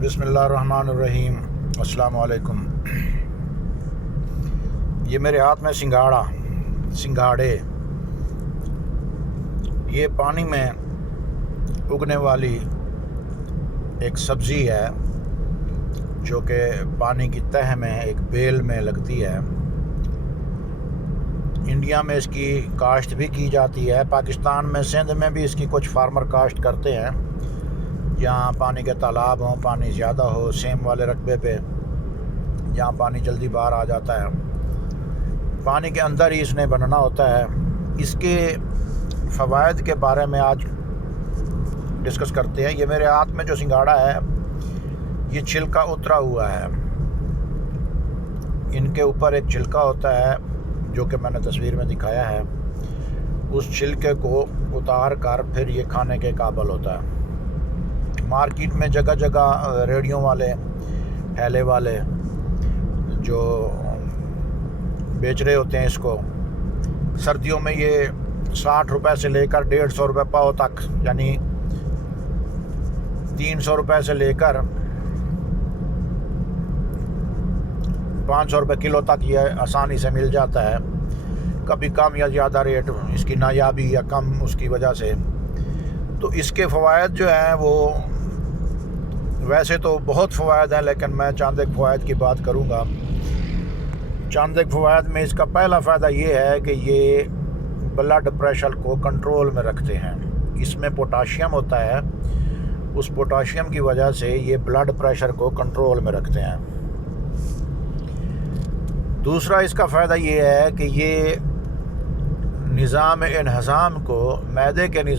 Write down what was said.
बिस्मिल्लाहिर्रहमानिर्रहीम। अस्सलाम वालेकुम। ये मेरे हाथ में सिंघाड़े ये पानी में उगने वाली एक सब्ज़ी है जो कि पानी की तह में एक बेल में लगती है। इंडिया में इसकी काश्त भी की जाती है। पाकिस्तान में सिंध में भी इसकी कुछ फार्मर काश्त करते हैं, जहाँ पानी के तालाब हों, पानी ज़्यादा हो, सेम वाले रकबे पे जहाँ पानी जल्दी बाहर आ जाता है। पानी के अंदर ही इसने बनना होता है। इसके फ़वाइद के बारे में आज डिस्कस करते हैं। ये मेरे हाथ में जो सिंघाड़ा है ये छिलका उतरा हुआ है। इनके ऊपर एक छिलका होता है जो कि मैंने तस्वीर में दिखाया है। उस छिलके को उतार कर फिर ये खाने के काबिल होता है। मार्केट में जगह जगह रेडियों वाले, ठेले वाले जो बेच रहे होते हैं इसको, सर्दियों में ये 60 रुपये से लेकर 150 रुपये पाव तक, यानी 300 रुपये से लेकर 500 रुपये किलो तक ये आसानी से मिल जाता है। कभी कम या ज़्यादा रेट इसकी नायाबी या कम उसकी वजह से। तो इसके फ़वाइद जो हैं वो वैसे तो बहुत फ़वाइद हैं, लेकिन मैं चंद एक फ़वाइद की बात करूँगा। चंद एक फ़वाइद में इसका पहला फ़ायदा ये है कि ये ब्लड प्रेशर को कंट्रोल में रखते हैं। इसमें पोटाशियम होता है, उस पोटाशियम की वजह से ये ब्लड प्रेशर को कंट्रोल में रखते हैं। दूसरा इसका फ़ायदा ये है कि ये निज़ाम-ए-इंहिज़ाम को, मैदे के